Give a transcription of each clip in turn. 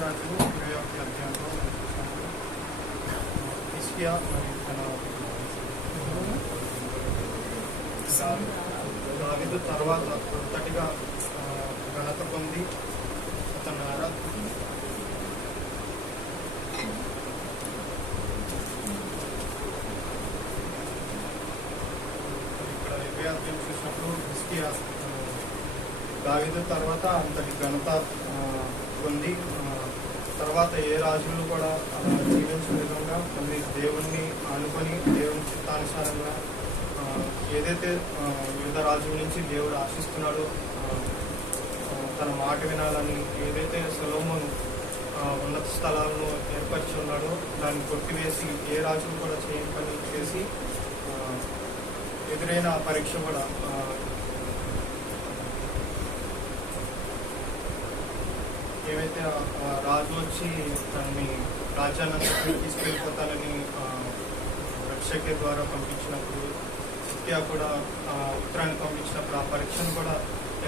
రాజు ఇరవై ఒకటి అధ్యాయంలో మనం హిస్కియా మరియు తన దా- తర్వాత అంతటిగా ఘనత పొంది అతను ఇక్కడ ఇరవై అధ్యాయం చూసినప్పుడు హిస్కియా ఆ, తర్వాత అంతటి ఘనత తర్వాత ఏ రాజులు కూడా అలా జీవించిన విధంగా మళ్ళీ దేవుణ్ణి అనుకొని దేవుని చిత్తానుసారంగా ఏదైతే వివిధ రాజుల నుంచి దేవుడు ఆశిస్తున్నాడో తన మాట వినాలని ఏదైతే సొలోమోను ఉన్నత స్థలాలను ఏర్పరిచి ఉన్నాడో దాన్ని కొట్టివేసి ఏ రాజులు కూడా చేయని పని చేసి ఎదురైన పరీక్ష కూడా ఏవైతే రాజు వచ్చి తనని రాజ్యాన్ని తీసుకెళ్ళిపోతానని రక్షక ద్వారా పంపించినప్పుడు సిత్యా కూడా ఉత్తరాన్ని పంపించినప్పుడు ఆ పరీక్షను కూడా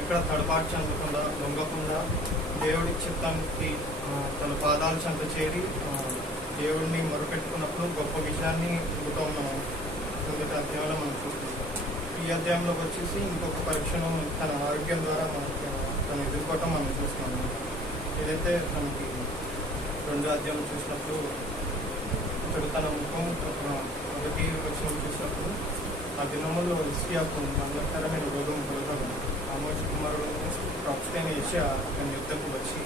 ఎక్కడ తడబాటు చెందకుండా లొంగకుండా దేవుడి చిత్తానికి తన పాదాలు చెంత చేరి దేవుడిని మొరపెట్టుకున్నప్పుడు గొప్ప విజయాన్ని పొందుతాం మనం. మొదటి అధ్యాయంలో మనం చూస్తున్నాం. ఈ అధ్యాయంలోకి వచ్చేసి ఇంకొక పరీక్షను తన ఆరోగ్యం ద్వారా మనకి తను ఎదుర్కోవటం మనం చూస్తున్నాం. ఏదైతే మనకి రెండు అధ్యాయం చూసినప్పుడు ఇతడు తన ముఖం ఆ, మొదటి వచ్చిన చూసినప్పుడు ఆ దినములో ఇస్కియాకు మంగళకరమైన రోగం కలగదు ఆమోజ్ కుమారుడు ప్రాప్తైన ఏషియా అతని యుద్ధకు వచ్చి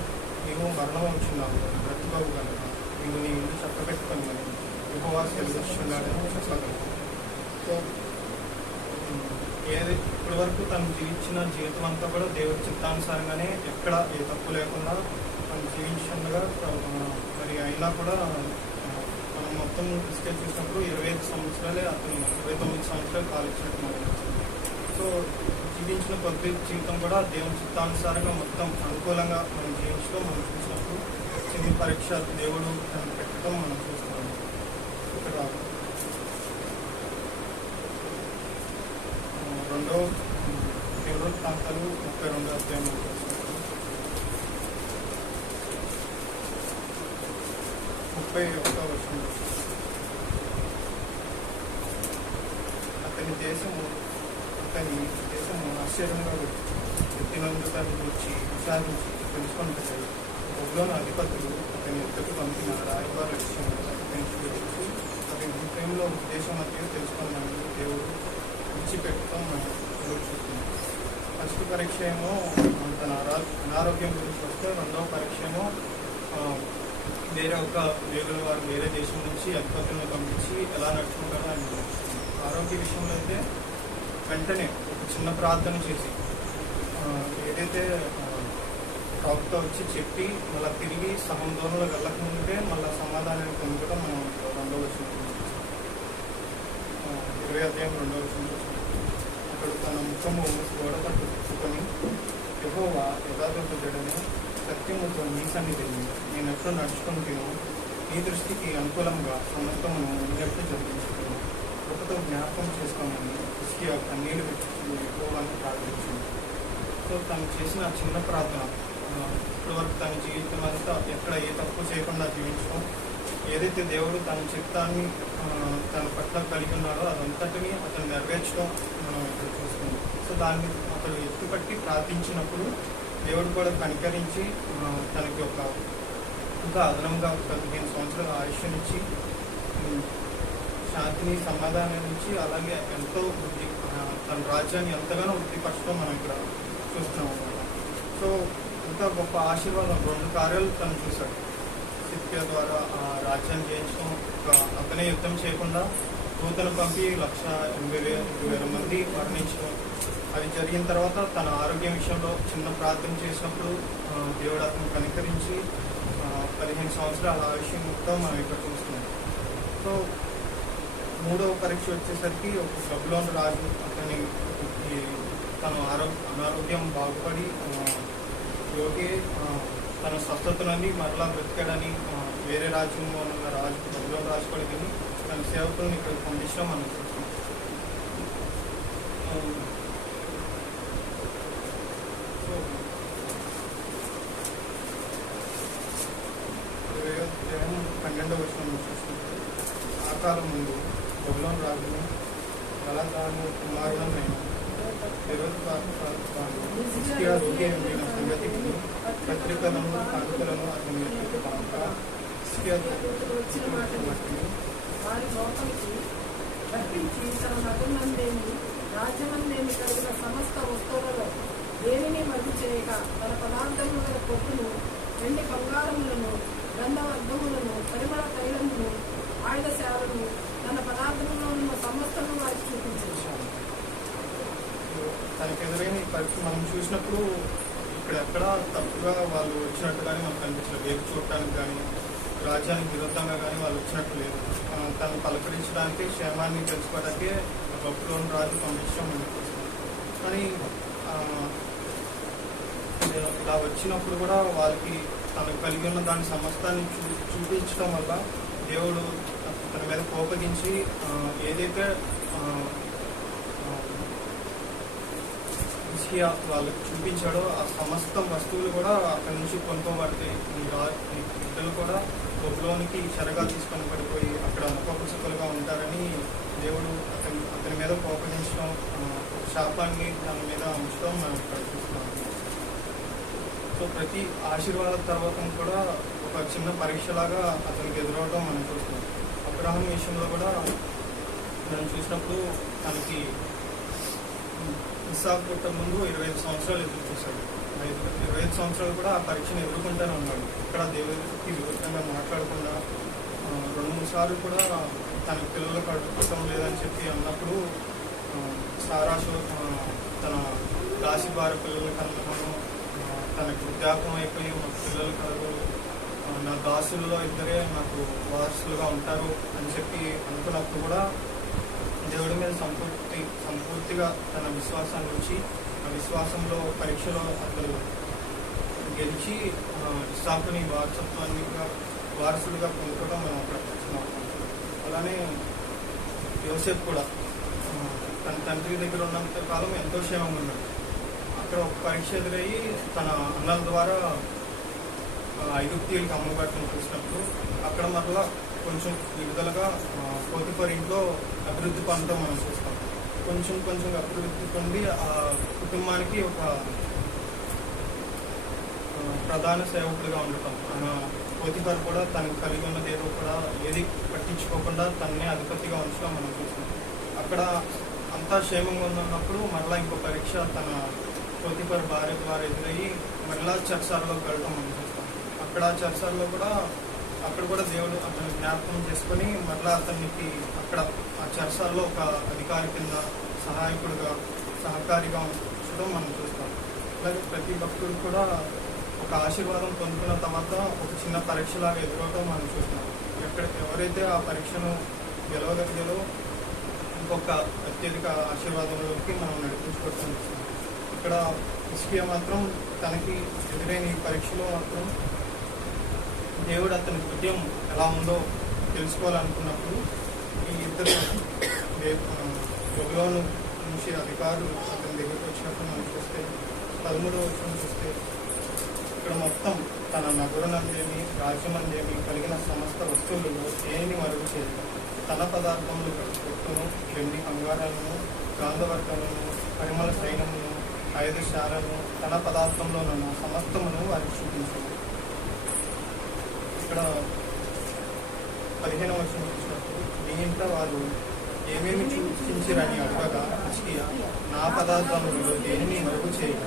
నీవు మరణం ఉంచున్నావు బ్రతుకవు కనుక నీవు నీ ఇల్లు చక్కబెట్టుకొని ఉపవాస ఎదుర్కొన్నాడని సో ఏది ఇప్పటి వరకు తను జీవించిన జీవితం అంతా కూడా దేవుడి చిత్తానుసారంగానే ఎక్కడ ఏ తప్పు లేకుండా తను జీవించగా మరి అయినా కూడా మనం మొత్తం డిస్కస్ చేసినప్పుడు ఇరవై ఐదు సంవత్సరాలే అతను ఇరవై తొమ్మిది సంవత్సరాలు కాలిచ్చినట్టు సో జీవించిన కొద్ది జీవితం కూడా దేవుని చిత్తానుసారంగా మొత్తం అనుకూలంగా మనం జీవించడం మనం చూసినప్పుడు చిన్ని పరీక్ష దేవుడు పెట్టడం మనం చూస్తున్నాం ఇక్కడ రెండో రెండో ప్రాంతాలు ముప్పై రెండు అధ్యాయం ముప్పై ఒకటో వచ్చిన అతని దేశము అతని దేశము ఆశ్చర్యంగా ఎత్తినందుకని గురించి విచారించి తెలుసుకుంటారు బొగ్లోని అధిపతులు అతని ఎత్తుకు పంపిన రాయబార విషయంలో అతని చూపించి అతని హృదయంలో ఉద్దేశం మధ్య తెలుసుకున్నాను. దేవుడు విడిచిపెట్టడం మనం చూస్తున్నాం ఫస్ట్ పరీక్ష ఏమో తన అనారోగ్యం గురించి వస్తే రెండవ పరీక్ష ఏమో వేరే ఒక వేరే వారు వేరే దేశం నుంచి అధిపతులను పంపించి ఎలా నడుచుకుంటారో అని ఆరోగ్య విషయంలో అయితే వెంటనే ఒక చిన్న ప్రార్థన చేసి ఏదైతే డాక్టర్ వచ్చి చెప్పి మళ్ళీ తిరిగి సహందోళనలో వెళ్ళకముందే మళ్ళీ సమాధానాన్ని పొందడం మనం రెండవ వచ్చిన ఇరవై అధ్యాయం రెండవ వచ్చిన అక్కడ తన ముఖము గోడ పట్టుకుని తిప్పుకొని యెహోవా యథార్థుడని సత్యముతో నీ సన్నిధిని నేను ఎప్పుడు నడుచుకుంటున్నాను నీ దృష్టికి అనుకూలంగా సమస్తమును ఉన్నట్టు జరిగించుకున్నాను కృపతో జ్ఞాపకం చేసుకోమని యొక్క కన్నీళ్ళు పెట్టుకుని యెహోవాని ప్రార్థించింది సో తను చేసిన చిన్న ప్రార్థన ఇప్పటివరకు తన జీవితం అంతా ఎక్కడ ఏ తప్పు చేయకుండా జీవించడం ఏదైతే దేవుడు తన చిత్తాన్ని తన పట్ల కలిగి ఉన్నాడో అదంతటిని అతను నెరవేర్చడం మనం సో దాన్ని అతను ఎత్తుపట్టి ప్రార్థించినప్పుడు దేవుడు కూడా కనికరించి తనకి ఒక ఇంకా అదనంగా పదిహేను సంవత్సరాల ఆయుష్నిచ్చి శాంతిని సమాధానం అలాగే ఎంతో వృద్ధి తన రాజ్యాన్ని ఎంతగానో వృద్ధిపరచడం మనం ఇక్కడ చూస్తున్నాం అనమాట సో ఇంకా గొప్ప ఆశీర్వాదం రెండు కార్యాలు తను చూశాడు. సిప్పియా ద్వారా ఆ రాజ్యాన్ని జయించడం ఒక అతనే యుద్ధం చేయకుండా దూతలు పంపి లక్ష ఎనభై వేల ఎనభై వేల మంది మరణించడం. అది జరిగిన తర్వాత తన ఆరోగ్యం విషయంలో చిన్న ప్రార్థన చేసినప్పుడు దేవుడు అతను కనికరించి ఆ, పదిహేను సంవత్సరాల ఆయుష్యంతో మనం ఇక్కడ చూస్తున్నాం. సో మూడవ పరీక్ష వచ్చేసరికి ఒక బబులోని రాజు అతని తను తన ఆరోగ్య అనారోగ్యం బాగుపడి యోగే తన స్వస్థత మరలా బ్రతికాడని వేరే రాజ్యంలో ఉన్న రాజు బబులోని రాజు కూడా విని తన సేవకులను ఇక్కడ పంపించడం మనం చూస్తున్నాం. ఆ, సో పన్నెండవ వచనం చూసినప్పుడు ఆ కాలం ముందు బబులోన్ రాజును గలదాను కుమారుడమైన హిజ్కియా రోగి అయిన సంగతికి పత్రికలను కానుకలను అతని ఎదుట వచ్చిన హిజ్కియా వారి లోపలికి తప్పించి తన నగులందేమి రాజ్యమందేమి కలిగిన సమస్త వస్తువులలో దేనిని మధ్య చేయక తన పదార్థములు గల పొట్టును వెండి బంగారములను గంధవర్గములను పరిమళ తైలమును ఆయుధశాలను తన పదార్థంలో ఉన్న సమస్తను వారికి చూపించారు తనకు ఎదురైన ఈ పరిస్థితి మనం చూసినప్పుడు ఇక్కడ ఎక్కడ తప్పుగా వాళ్ళు వచ్చినట్టు కానీ మనకు కనిపించలేదు వేపు చూడటానికి కానీ రాజ్యానికి విరుద్ధంగా కానీ వాళ్ళు వచ్చినట్టు లేదు. తను పలకరించడానికి క్షేమాన్ని తెలుసుకోవడానికి బొప్పులోని రాజు పంపించడం కానీ ఇలా- వచ్చినప్పుడు కూడా వాళ్ళకి తనకు కలిగి ఉన్న దాని సమస్తాన్ని చూ చూపించడం వల్ల దేవుడు తన మీద కోపగించి ఏదైతే ఆ, వాళ్ళకి చూపించాడో ఆ సమస్త వస్తువులు కూడా అక్కడి నుంచి కొనుక్కోబడతాయి. బిడ్డలు కూడా గొప్పలోనికి చెరగా తీసుకొని పడిపోయి అక్కడ ముఖపుసుకలుగా ఉంటారని దేవుడు అతని అతని మీద కోపగించడం శాపాన్ని దాని మీద ఉంచడం మనం ఇక్కడ చూస్తున్నాం. సో ప్రతి ఆశీర్వాద తర్వాత కూడా ఒక చిన్న పరీక్షలాగా అతనికి ఎదురవడం మనం చూస్తున్నాం. అబ్రహం విషయంలో కూడా మనం చూసినప్పుడు తనకి ఇసాబ్ పుట్ట ముందు ఇరవై ఐదు సంవత్సరాలు ఎదురు చూశాడు. ఇరవై ఐదు సంవత్సరాలు కూడా ఆ పరీక్షను ఎదుర్కొంటూనే ఉన్నాడు. ఇక్కడ దేవుడికి విరుద్ధంగా మాట్లాడకుండా రెండు మూడు సార్లు కూడా తన పిల్లలకు అడుగుతాం లేదని చెప్పి అన్నప్పుడు ఆ, తన దాసి భార్య పిల్లలకి కన్నాను తనకు వృద్ధాపం అయిపోయి మా పిల్లలు కలరు నా దాసుల్లో ఇద్దరే నాకు వారసులుగా ఉంటారు అని చెప్పి అనుకున్నప్పుడు కూడా దేవుడి మీద సంపూర్తి సంపూర్తిగా తన విశ్వాసాన్ని ఉంచి ఆ విశ్వాసంలో పరీక్షలో అతను గెలిచి ఇస్సాకుని వారసత్వాన్ని వారసుడిగా పొందుకోవడం మనం అక్కడ చూస్తున్నాం అలానే యోసేఫ్ కూడా తన తండ్రి దగ్గర ఉన్నంత కాలం ఎంతో క్షేమంగా ఉన్నాడు. అక్కడ ఒక పరీక్ష ఎదురయ్యి తన అన్నల ద్వారా ఆ, ఐగుప్తీయులకి చూసినప్పుడు అక్కడ మరలా కొంచెం విడుదలగా కోతిపరి ఇంట్లో అభివృద్ధి పొందడం మనం చూస్తాం. కొంచెం కొంచెం అభివృద్ధి పొంది ఆ కుటుంబానికి ఒక ప్రధాన సేవకుడిగా ఉండటం. ఆయన పోతిపర్ కూడా తనకు కలిగి ఉన్నది ఏదో కూడా ఏది పట్టించుకోకుండా తన్నే అధిపతిగా ఉంచడం మనం చూస్తాం. అక్కడ అంతా క్షేమంగా ఉన్నప్పుడు మరలా ఇంకో పరీక్ష తన కోతిపరి భార్య ద్వారా ఎదురయ్యి మరలా చర్చాల్లోకి వెళ్ళడం మనం చూస్తాం. అక్కడ చర్చాల్లో కూడా అక్కడ కూడా దేవుడు అతను జ్ఞాపకం చేసుకొని మరలా అతనికి అక్కడ ఆ చర్చల్లో ఒక అధికారి కింద సహాయకుడిగా సహకారిగా ఉంచడం మనం చూస్తాం. అలాగే ప్రతి భక్తుడు కూడా ఒక ఆశీర్వాదం పొందుకున్న తర్వాత ఒక చిన్న పరీక్షలాగా ఎదురవడం మనం చూస్తాం. ఎక్కడ ఎవరైతే ఆ పరీక్షను గెలవగలిగారో ఇంకొక అత్యధిక ఆశీర్వాదంలోకి మనం నడిపించుకోవచ్చు ఇక్కడ ఇస్కియా మాత్రం తనకి ఎదురైన ఈ పరీక్షలో మాత్రం దేవుడు అతని హృదయం ఎలా ఉందో తెలుసుకోవాలనుకున్నప్పుడు ఈ ఇద్దరు యోగలోను నుంచి అధికారులు అతని దగ్గరికి వచ్చినప్పుడు మనం చూస్తే పదమూడవ వచ్చిన చూస్తే ఇక్కడ మొత్తం తన నగరనందేమి రాజ్యమందేమి కలిగిన సమస్త వస్తువులలో దేనిని మరుగు చేయదు తన పదార్థములు పొట్టును వెండి బంగారాలను గాంధవర్గములను పరిమళ సైనమును ఆయుధశాలను తన పదార్థంలో ఉన్న సమస్తమును వారికి చూపించాడు ఇక్కడ పదిహేను వర్షం చూసినప్పుడు దీంట్లో వారు ఏమేమి చూపించారని అడగగా హిజ్కియా నా పదార్థములు దేనిని మరుగు చేయక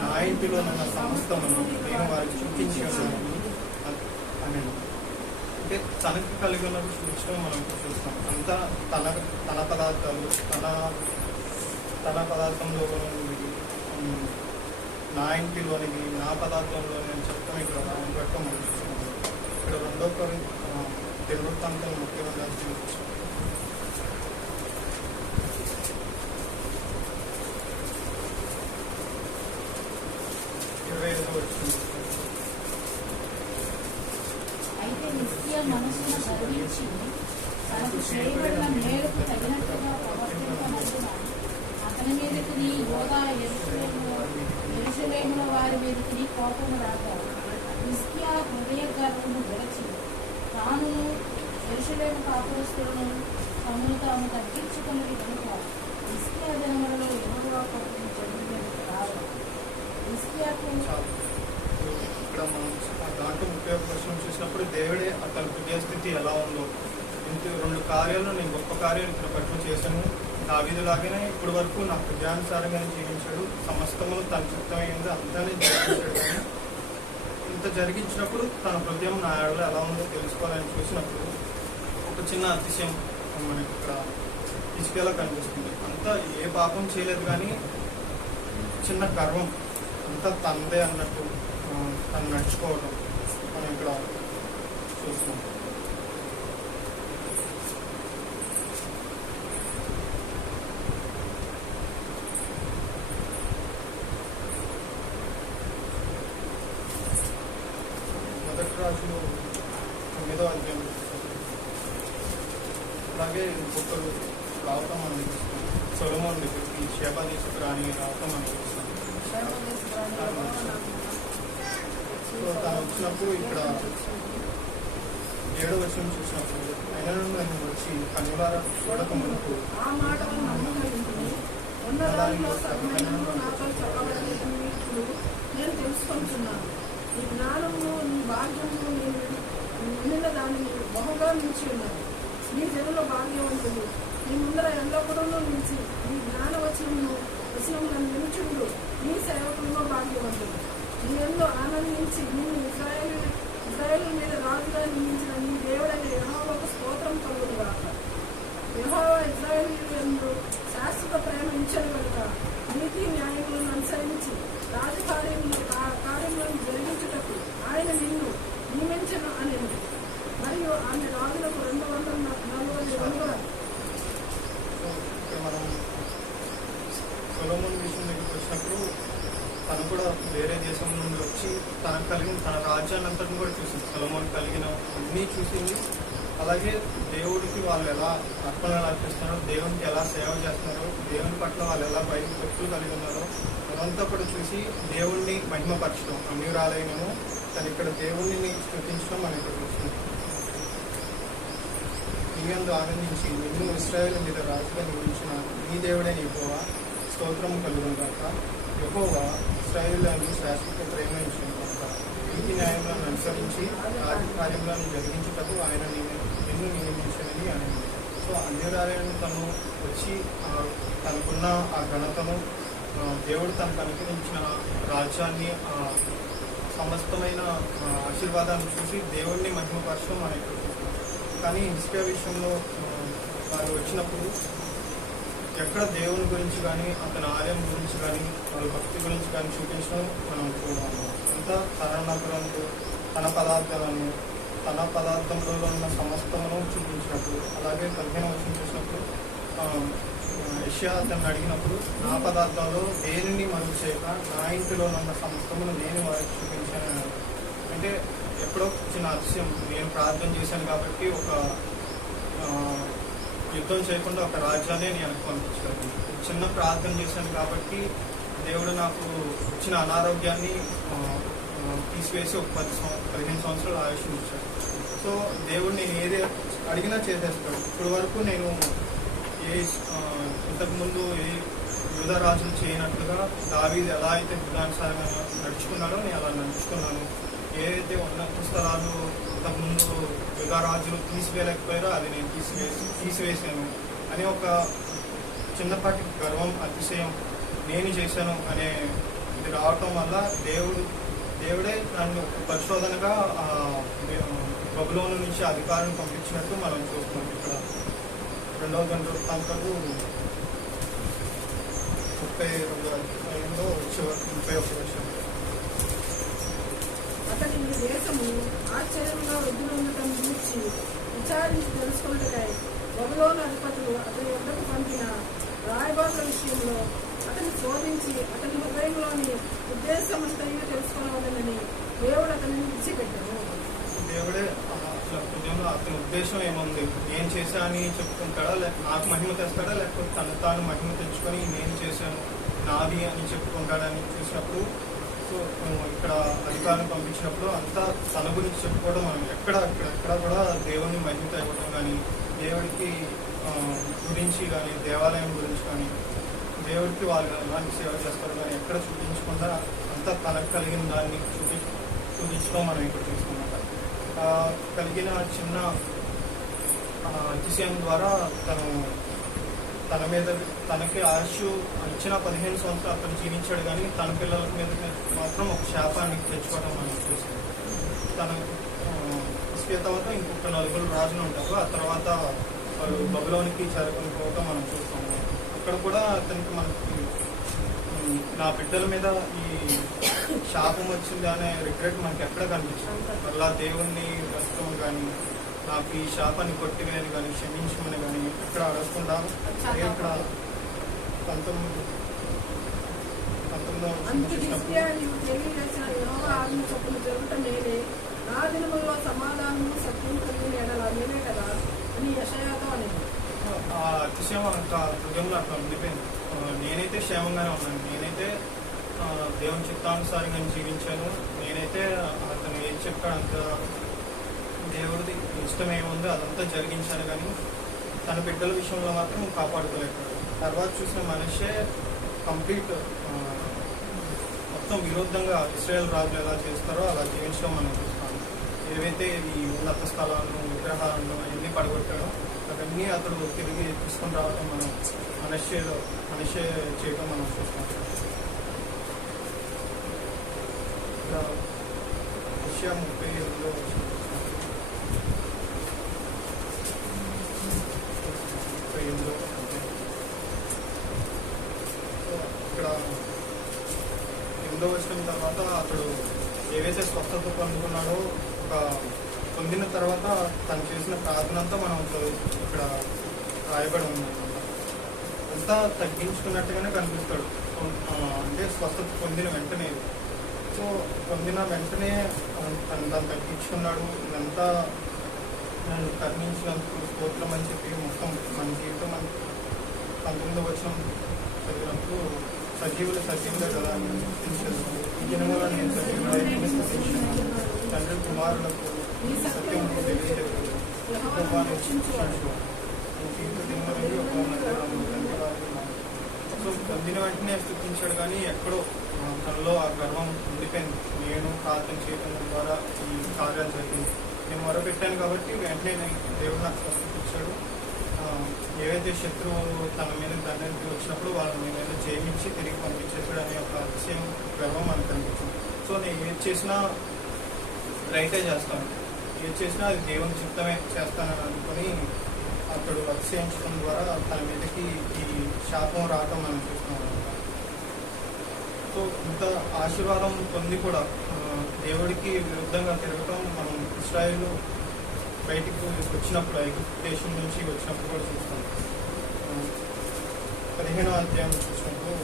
నా ఇంటిలో ఉన్న సమస్తమును నేను వారికి చూపించి అని అంటే తనకు కలిగిన ఉన్నది చూపించడం మనం చూస్తాం. అంతా తన తన పదార్థాలు తన తన పదార్థంలో నా ఇంటిలోనివి నా పదార్థంలోని అని చెప్తాను ఇక్కడ మనం పెట్టడం ఇక్కడ రెండో కొరి తెలుగుతాంతం ముఖ్యమైన ఇరవై ఐదో వచ్చింది అయితే నిత్య మనసును గర్వించి తనకు చేయబడిన మేలుకు తగినట్టుగా ప్రవర్తించనందున అతని మీదకి నీ యోగా ఎరుసలేముల వారి మీదకి నీ కోపము రాగా హృదయ గర్వము విరచి తాను ఎరుషలేము కాపురస్తులను తమను తాము తగ్గించుకున్నది కనుక ఇస్కియా దినములలో ఎవరుగా కోపం చెడు రావడం ఇస్కియాకు ఇక్కడ మనం దాంట్లో ముప్పై ఒక వర్షం చూసినప్పుడు దేవుడే అతని హృదయ స్థితి ఎలా ఉందో. ఇంత రెండు కార్యాలను నేను గొప్ప కార్యాలు ఇతని పట్టు చేశాను. దావీదులాగానే ఇప్పటి వరకు నా హృదయానుసారంగానే జీవించాడు. సమస్తమును తన చిత్తమైంది అంతానే జీవించాడు. కానీ ఇంత జరిగించినప్పుడు తన హృదయం నా ఆడలో ఎలా ఉందో తెలుసుకోవాలని చూసినప్పుడు ఒక చిన్న అతిశయం మనకి ఇక్కడ ఇసుకలో కనిపిస్తుంది. అంతా ఏ పాపం చేయలేదు కానీ చిన్న గర్వం అంతా తనదే అన్నట్టు తను నడుచుకోవడం మనం ఇక్కడ చూస్తున్నాం మొదటి రాజులు తొమ్మిదో అధ్యాయం అలాగే ఇంకొకరు రావటం మనం చూస్తున్నాం సొలమోన్ దగ్గరికి శేపాదేశపు రాణి రావటం మనం సో తను వచ్చినప్పుడు ఇక్కడ ఏడో వచ్చిన చూసినప్పుడు అయినను నేను వచ్చి కనివార చూడక ముందు నేను తెలుసుకుంటున్నాను. నీ జ్ఞానము నీ భాగ్యము నేను నిండిన దానిని బహుగా మించి ఉన్నాను. నీ భాగ్య ఉంటుంది. నీ ముందర ఎల్లప్పుడూ నిలిచి నీ జ్ఞాన వచనమును వచనములను నిలుచుండు. నీ భాగ్య ఉంటుంది. నీ ఎందు ఆనందించి నిన్ను ఇజ్రాయల్ ఇజ్రాయల్ మీద రాజుగా నియమించిన నీ దేవుడైన యహోవకు స్తోత్రం కలుగుగాక యెహోవా ఇజ్రాయేలీయులందు శాశ్వత ప్రేమ ఇచ్చను కనుక నీతి న్యాయములను అనుసరించి రాజకార్యములు కార్యములను జరిగించుటకు ఆయన నిన్ను నియమించను అనేది మరియు ఆమె రాజులకు రెండు వందల నలభై రెండుగా సో ఇక్కడ మనం సొలోమన్ విషయం దగ్గరికి వచ్చినప్పుడు తను కూడా వేరే దేశం నుండి వచ్చి తనకు కలిగిన తన రాజ్యాన్ని అంతటిని కూడా చూసింది సొలోమన్ కలిగిన అన్నీ చూసింది అలాగే దేవుడికి వాళ్ళు ఎలా అర్పణలు అర్పిస్తున్నారో దేవునికి ఎలా సేవ చేస్తున్నారో దేవుని పట్ల వాళ్ళు ఎలా బయట భక్తులు కలిగి ఉన్నారో అదంతా కూడా చూసి దేవుణ్ణి మహిమపరచడం అన్యురాలైనను తను ఇక్కడ దేవుణ్ణి స్థుతించడం మనం ఇక్కడ చూస్తున్నాం నీయందు ఆనందించి నిన్ను ఇస్రాయల్ మీద రాజుగా నియమించిన నీ దేవుడే ఎక్కువ స్తోత్రం కలుగును కాక ఎక్కువ ఇస్రాయేల్ శాశ్వత ప్రేమించిన గాక. నీతి న్యాయంలో అనుసరించి రాజకార్యములను జరిగించుటకు ఆయన నిన్ను నియమించినది అని సో అన్యురాలయాన్ని తను వచ్చి తనకున్న ఆ ఘనతను దేవుడు తనకు అనుగ్రహించిన రాజ్యాన్ని సమస్తమైన ఆశీర్వాదాన్ని చూసి దేవుణ్ణి మహిమపరచడం మన యొక్క కానీ ఇసుక విషయంలో వారు వచ్చినప్పుడు ఎక్కడ దేవుని గురించి కానీ అతని ఆలయం గురించి కానీ వాళ్ళ భక్తి గురించి కానీ చూపించడం మనం చూడాలి అంతా తన తన పదార్థాలను తన పదార్థంలో ఉన్న సమస్తమును చూపించినప్పుడు అలాగే పదిహేను వచ్చిన చూసినప్పుడు యష్యా అతను అడిగినప్పుడు నా పదార్థాలు దేనిని మనం చేయక నా ఇంటిలో ఉన్న సమస్తమును నేను వారికి చూపించాను అంటే ఎప్పుడో చిన్న అతిశయం. నేను ప్రార్థన చేశాను కాబట్టి ఒక యుద్ధం చేయకుండా ఒక రాజ్యాన్ని నేను వెనక్కి పంపించాను చిన్న ప్రార్థన చేశాను కాబట్టి దేవుడు నాకు వచ్చిన అనారోగ్యాన్ని తీసివేసి ఒక పది సంవ- పదిహేను సంవత్సరాలు ఆయుష్ ఇచ్చాడు. సో దేవుడు నేను ఏది అడిగినా చేసేస్తాడు. ఇప్పటి వరకు నేను ఏ ఇంతకుముందు ఏ యుధ రాజులు చేయనట్లుగా దావీది ఎలా అయితే విధానసారంగా నడుచుకున్నాడో నేను అలా నడుచుకున్నాను. ఏదైతే ఉన్న స్థలాలు ఇంతకుముందు యుగరాజులు తీసివేయలేకపోయారో అది నేను తీసివేసి తీసివేశాను. అని ఒక చిన్నపాటి గర్వం అతిశయం నేను చేశాను అనే ఇది రావటం వల్ల దేవుడు దేవుడే నన్ను పరిశోధనగా ఆ, బబులోను నుంచి అధికారం పంపించినట్టు మనం చూస్తున్నాం ఇక్కడ. రెండవ గంట వృత్తాంతాలు ముప్పై రెండు అధ్యాయంలో వచ్చే ముప్పై ఒక అతని ఈ దేశము ఆశ్చర్యంగా వృద్ధులుండటం గురించి విచారించి తెలుసుకుంటే బబులోను అధిపతులు అతని వద్దకు పంపిన రాయబారుల విషయంలో అతన్ని శోధించి అతని హృదయంలోని ఉద్దేశమంతయు తెలుసుకోవాలని దేవుడు అతనిని విడిచిపెట్టాడు దేవుడే ఆ, అతని ఉద్దేశం ఏముంది? ఏం చేశా అని చెప్పుకుంటాడా? లేక నాకు మహిమ తెస్తాడా? లేకపోతే తను తాను మహిమ తెచ్చుకొని నేను చేశాను నాది అని చెప్పుకుంటాడని చూసినప్పుడు సో ఇక్కడ అధికారం పంపించినప్పుడు అంతా తన గురించి చెప్పుకోవడం మనం ఎక్కడ ఎక్కడ కూడా దేవుని మహిళ ఇవ్వడం కానీ దేవుడికి గురించి కానీ దేవాలయం గురించి కానీ దేవుడికి వాళ్ళు ఎలాంటి సేవ చేస్తారు కానీ ఎక్కడ చూపించకుండా అంతా తనకు కలిగిన దాన్ని చూపి చూపించడం మనం ఇక్కడ తీసుకున్నాం కలిగిన చిన్న అతిశయం ద్వారా తను తన మీద తనకి ఆశ ఇచ్చిన పదిహేను సంవత్సరాలు అతను జీవించాడు కానీ తన పిల్లల మీద మాత్రం ఒక శాపాన్ని తెచ్చుకోవడం మనం చూసాం. తన ఇసుకే తర్వాత ఇంకొక నలుగురు రాజులు ఉంటారు. ఆ తర్వాత వాళ్ళు బబులోనికి చేరుకొని పోవటం మనం చూస్తాం. అక్కడ కూడా అతనికి మనకి నా బిడ్డల మీద ఈ శాపం వచ్చింది అనే రిగ్రెట్ మనకి ఎక్కడ కనిపించింది. మళ్ళా దేవుణ్ణి బ్రతకం కానీ నాకు ఈ శాపాన్ని కొట్టివేయని కానీ క్షమించమని కానీ ఎక్కడ అడగకుండా ఇక్కడ పంతొమ్మిది నా దినముల్లో సమాధానము సత్యం కలిగిన ఎడల నేనే కదా అని యశయాతో అనేది. ఆ అతిశయం అంత హృదయంలో అట్లా ఉండిపోయింది. ఆ, నేనైతే క్షేమంగానే ఉన్నాను. నేనైతే దేవుని చిత్తానుసారంగా జీవించాను. నేనైతే అతను ఏం చెప్పాడు అంత దేవుడిది ఇష్టం ఏముందో అదంతా జరిగించాను కానీ తన బిడ్డల విషయంలో మాత్రం కాపాడుకోలేకపోయాడు తర్వాత చూసిన మనిషే కంప్లీట్ మొత్తం విరుద్ధంగా ఇస్రాయల్ రాజులు ఎలా చేస్తారో అలా జీవించడం మనం చూస్తాం. ఏవైతే ఈ ఉన్నత స్థలాలను విగ్రహాలను అవన్నీ పడగొట్టాడో అవన్నీ అతడు తిరిగి తీసుకొని రావడం మనం మనిషిలో మనిషి చేయడం మనం చూస్తాం. విషయం ముప్పై ఏడులో ముప్పై ఎనిమిదో సో ఇక్కడ ఎనిమిదో వచ్చిన తర్వాత అతడు ఏవైతే స్వస్థత పొందుకున్నాడో ఒక పొందిన తర్వాత తను చేసిన ప్రార్థన అంతా మనం ఇక్కడ రాయబడి ఉంది అంతా తగ్గించుకున్నట్టుగానే కనిపిస్తాడు. అంటే స్వస్థత పొందిన వెంటనే. సో పొందిన వెంటనే తను తను తగ్గించుకున్నాడు. ఇదంతా నన్ను కర్ణించినందుకు స్తోత్రం అని చెప్పి మొత్తం మన జీవితం పంతొమ్మిదో వచ్చిన చదివినప్పుడు సజీవులు సజీవులే కదా అని గుర్తించదు ఈ తండ్రి కుమారులకు ఈ సత్యం తెలియజేయలేదు సో పొందిన వెంటనే స్థుతించాడు కానీ ఎక్కడో తనలో ఆ గర్వం ఉండిపోయింది. నేను ప్రార్థన చేయడం ద్వారా ఈ కార్యాలు జరిగింది. నేను మొరపెట్టాను కాబట్టి వెంటనే నేను దేవుడు నాకు ఏవైతే శత్రువు తన మీద దండానికి వచ్చినప్పుడు వాళ్ళని మీద జయించి తిరిగి పంపించేసాడు అనే ఒక విషయం గర్వం మనకు కనిపించింది సో నేను ఏది చేసినా రైటే చేస్తాను. ఏది చేసినా అది దేవుని చిత్తమే చేస్తానని అనుకుని అతడు అతిశయించడం ద్వారా తన మీదకి ఈ శాపం రావటం మనం చూస్తున్నాం. సో ఇంత ఆశీర్వాదం పొంది కూడా దేవుడికి విరుద్ధంగా తిరగటం మనం ఇస్రాయిల్ బయటికి వచ్చినప్పుడు ఐగుప్తు నుంచి వచ్చినప్పుడు కూడా చూస్తాం. పదిహేనో అధ్యాయం చూసినప్పుడు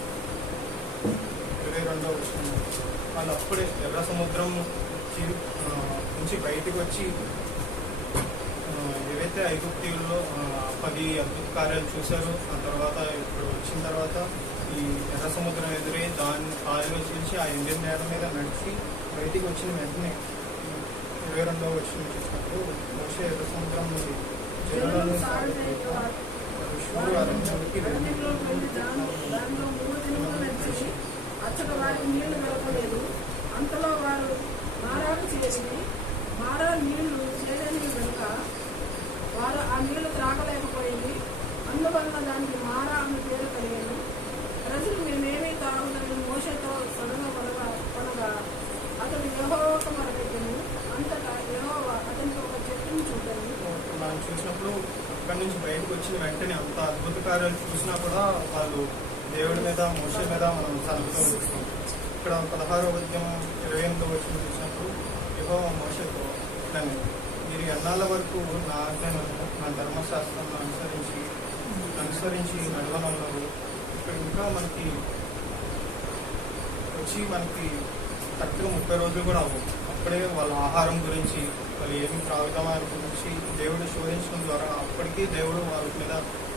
ఇరవై రెండో వచ్చిన వాళ్ళు అప్పుడే ఎర్ర సముద్రం నుంచి బయటికి వచ్చి ఏవైతే ఐగుప్తీయుల్లో పది అద్భుత కార్యాలు చూశారో ఆ తర్వాత ఇప్పుడు వచ్చిన తర్వాత ఈ ఎర్ర సముద్రం ఎదురై దాన్ని ఆలోచించి ఆ ఇండియన్ నేల మీద నడిచి బయటికి వచ్చిన వెంటనే ఇరవై రెండవ వచ్చిన చూసినప్పుడు మోసే ఎర్ర సముద్రం నుండి జనులను సాగదీయగా విష్ణువు అరణ్యానికి వెళ్ళి అరణ్యంలో వెళ్ళి దాని దానిలో మూడు దినములు నడిచి అచ్చట వారికి నీళ్ళు దొరకలేదు అంతలో వారు మారాకు చేరి మారా నీళ్ళు చేరని కనుక వారు ఆ నీళ్ళు త్రాగలేకపోయింది అందువలన దానికి మారా అన్న పేరు కలిగాను ప్రజలు మేమేమీ తాగుదని మోసతో సడన పడగా పడగా అతడు యహోవకు మొరపెట్టెను అంతటా యెహోవా అతనికి ఒక చెట్టును చూపాను మనం చూసినప్పుడు అక్కడి నుంచి బయటకు వచ్చిన వెంటనే అంత అద్భుత కార్యాలు చూసినా కూడా వాళ్ళు దేవుడి మీద మోస మీద మనం సన్నిధిలో చూస్తాం ఇక్కడ పదహారో ఉద్యమం ఇరవై ఎనిమిదో వచ్చిన చూసినప్పుడు ఏవో మోషతో మీరు ఎన్నాళ్ళ వరకు నా ఆజ్ఞను నా ధర్మశాస్త్రం అనుసరించి అనుసరించి నడవనున్నారు? ఇక్కడ ఇంకా మనకి వచ్చి మనకి కరెక్ట్గా ముప్పై రోజులు కూడా అవ్వవు. అప్పుడే వాళ్ళ ఆహారం గురించి వాళ్ళు ఏమి వారి గురించి దేవుడు శోధించడం ద్వారా అప్పటికీ దేవుడు వారి మీద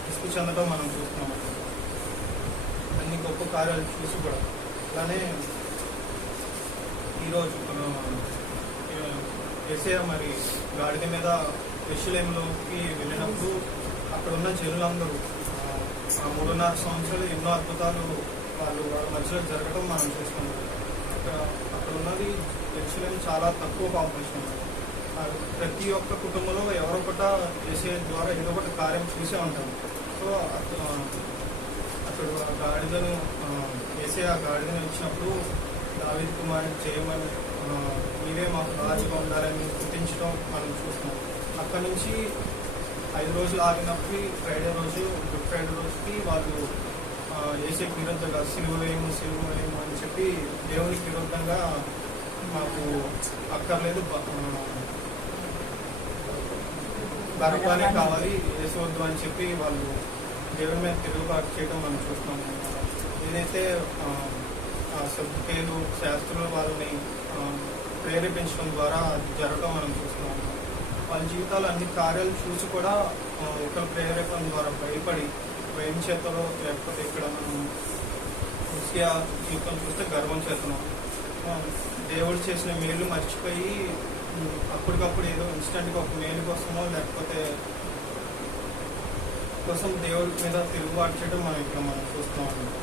ఇసుకు చెందడం మనం చూస్తున్నాం. అన్ని గొప్ప కార్యాలు చూసి కూడా. అలానే ఈరోజు ఎస్ఏ మరి గాడిద మీద విషలేంలోకి వెళ్ళినప్పుడు అక్కడ ఉన్న జనులందరూ ఆ, మూడున్నర సంవత్సరాలు ఎన్నో అద్భుతాలు వాళ్ళు వాళ్ళ మధ్యలో జరగడం మనం చూస్తున్నాం. అక్కడ అక్కడ ఉన్నది విషయం చాలా తక్కువ పాపులేషన్ ప్రతి ఒక్క కుటుంబంలో ఎవరో ఒకట చేసే ద్వారా ఏదో ఒకటి కార్యం చూసే ఉంటాం సో అక్కడ అక్కడ ఆ గాడిదను ఆ, వేసే ఆ గాడిదను ఇచ్చినప్పుడు దావిద్ కుమార్ చేయమని మీరే మాకు రాజుగా ఉండాలని గుర్తించడం మనం చూస్తున్నాం. అక్కడ నుంచి ఐదు రోజులు ఆగినప్పుడు ఫ్రైడే రోజు గుడ్ ఫ్రైడే రోజుకి వాళ్ళు వేసే విరుద్ధంగా సిలువ వేయము సిలువ వేయము అని చెప్పి దేవునికి విరుద్ధంగా మాకు అక్కర్లేదు బ- కావాలి వేసవద్దు అని చెప్పి వాళ్ళు దేవుడి మీద తిరుగుబాటు చేయడం మనం చూస్తాం ఏదైతే సభ్యులు శాస్త్రులు వాళ్ళని ప్రేరేపించడం ద్వారా అది జరగడం మనం చూస్తున్నాం. వాళ్ళ జీవితాలు అన్ని కార్యాలు చూసి కూడా ఆ, ఒకరి ప్రేరేపణ ద్వారా భయపడి భయం చేతలో లేకపోతే ఇక్కడ మనం జీవితం చూస్తే గర్వం చేస్తున్నాం. దేవుడు చేసిన మేలు మర్చిపోయి అప్పటికప్పుడు ఏదో ఇన్స్టెంట్గా ఒక మెయిల్ కోసమో లేకపోతే కోసం దేవుడి మీద తిరుగుబాటు చేయడం మనం ఇక్కడ మనం చూస్తాం అన్నమాట.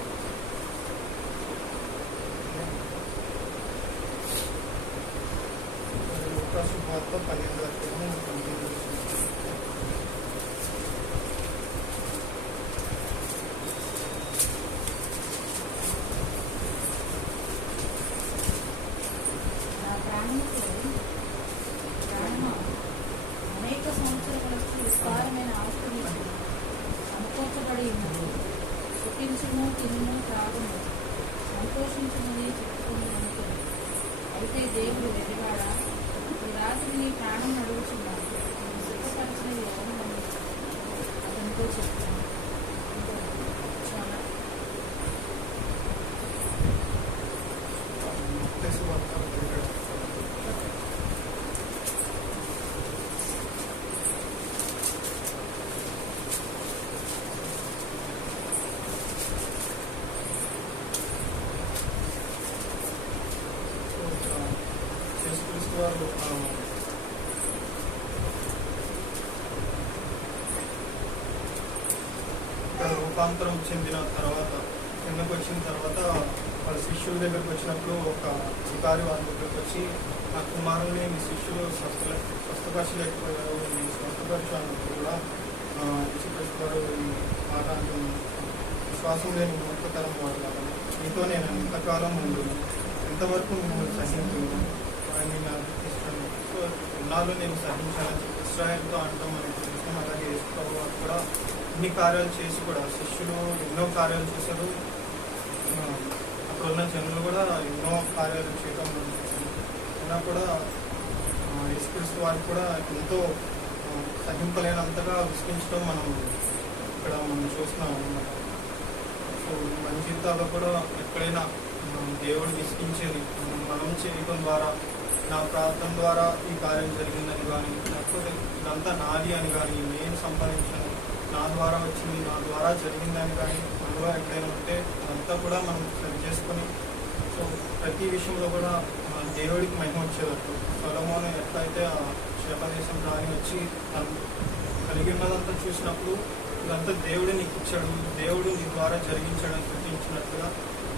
లూకా పన్నెండు అధ్యాయం పన్నెండు వచనం. నా ప్రాణముకు ప్రాణము అనేక సంవత్సరములకు విస్తారమైన ఆస్తిని సమకూర్చబడి ఉన్నది సుఖించుము తినుము త్రాగుము సంతోషించుమని చెప్పుకుని అనుకుని అయితే దేవుడు వెలివాడా ఈ రాత్రి నీ ప్రాణం అడుగుచున్నాను నేను సిద్ధపరిచిన ఎవరు అతనితో చెప్తాను చాలా మత్తయి శుభవార్త పదిహేడు. సో, ఆ, యేసుక్రీస్తు వారు ఆ, ఇక్కడ చెందిన తర్వాత కిందకు వచ్చిన తర్వాత వాళ్ళ శిష్యుల దగ్గరకు వచ్చినప్పుడు ఒక అధికారి వాళ్ళ దగ్గరకు వచ్చి ఆ కుమారుని మీ శిష్యులు స్వస్థ స్వస్థపరచలేకపోయారు మీ స్వస్థపరచాలన్నప్పుడు కూడా ఆ, ఈ మాట విశ్వాసం లేని మూర్ఖతరం వాడతాను మీతో నేను ఎంతకాలం ఉండు ఎంతవరకు మిమ్మల్ని సహించు అని నాకు ఇష్టం సో ఎన్నాళ్ళు నేను సహించాలని చెప్పి ఇస్రాయల్తో అంటాం మనకి అలాగే కూడా అన్ని కార్యాలు చేసి కూడా శిష్యులు ఎన్నో కార్యాలు చేశారు అక్కడ ఉన్న జనులు కూడా ఎన్నో కార్యాలు చేయడం అయినా కూడా ఆ, యేసుక్రీస్తు వారికి కూడా ఎంతో సహింపలేనంతగా విసిగించడం మనం ఇక్కడ మనం చూస్తున్నాం అన్నమాట సో మన జీవితాల్లో కూడా ఎక్కడైనా దేవుడు విసిగించేది మనం మనం చేయడం ద్వారా నా ప్రార్థన ద్వారా ఈ కార్యం జరిగిందని కానీ లేకపోతే ఇదంతా నాది అని కానీ నేను సంపాదించాను నా ద్వారా వచ్చింది నా ద్వారా జరిగిందని కానీ మనలో ఎక్కడైనా ఉంటే అదంతా కూడా మనం సరి చేసుకొని సో ప్రతి విషయంలో కూడా మన దేవుడికి మహిమ వచ్చేటట్టు సొలమోను ఎట్లయితే ఆ శేపదేశం రాని వచ్చి తను కలిగి ఉన్నదంతా చూసినప్పుడు ఇదంతా దేవుడు నీకు ఇచ్చాడు దేవుడు నీ ద్వారా జరిగించాడని సృష్టించినట్టుగా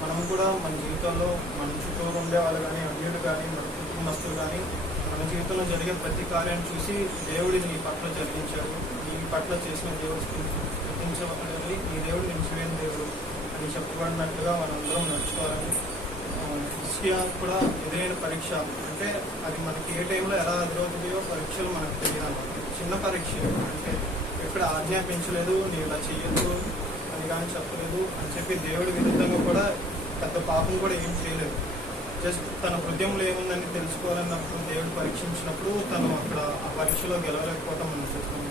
మనం కూడా మన జీవితంలో మన చుట్టూ ఉండే వాళ్ళు కానీ అన్యుడు కానీ మన కుటుంబస్తులు కానీ మన జీవితంలో జరిగే ప్రతి కార్యాన్ని చూసి దేవుడిని నీ పట్ల జరిగించాడు. నీ పట్ల చేసిన దేవుడు గుర్తించబడి నీ దేవుడు నిలిచిపోయిన దేవుడు అని చెప్పబడినట్టుగా మనందరం నడుచుకోవాలని హిస్టియా కూడా ఏదైనా పరీక్ష. అంటే అది మనకి ఏ టైంలో ఎలా ఎదురవుతుందో పరీక్షలు మనకు తెలియాలి. చిన్న పరీక్ష. అంటే ఎక్కడ ఆజ్ఞాపించలేదు నీ ఇలా చేయొద్దు అని కానీ చెప్పలేదు అని చెప్పి దేవుడి విరుద్ధంగా కూడా పెద్ద పాపం కూడా ఏం చేయలేదు. జస్ట్ తన హృదయంలో ఏముందని తెలుసుకోవాలన్నప్పుడు దేవుడు పరీక్షించినప్పుడు తను అక్కడ ఆ పరీక్షలో గెలవలేకపోవటం మనం చూస్తుంది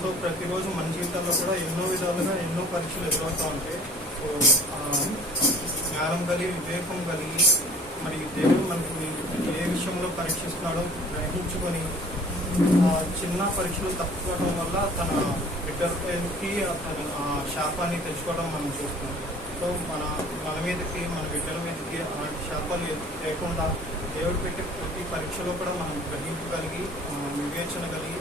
సో ప్రతిరోజు మన జీవితంలో కూడా ఎన్నో విధాలుగా ఎన్నో పరీక్షలు ఎదురవుతూ ఉంటాయి. సో జ్ఞానం కలిగి వివేకం కలిగి మరి దేవుడు మనకి ఏ విషయంలో పరీక్షిస్తున్నాడో గ్రహించుకొని ఆ చిన్న పరీక్షలు తప్పుకోవడం వల్ల తన బిడ్డలకి తన ఆ శాపాన్ని తెచ్చుకోవడం మనం చూస్తున్నాం. సో మన మన మీదకి మన బిడ్డల మీదకి అలాంటి శాపాలు లేకుండా దేవుడు పెట్టే ప్రతి పరీక్షలో కూడా మనం గ్రహింపు కలిగి వివేచన కలిగి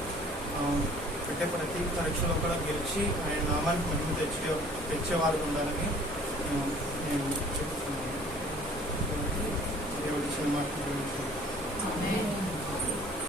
పెట్టే ప్రతి పరీక్షలో కూడా గెలిచి ఆయన నామానికి మహిమ తెచ్చే తెచ్చేవారు ఉండాలని నేను చెప్తున్నాను దేవుడి సినిమాకి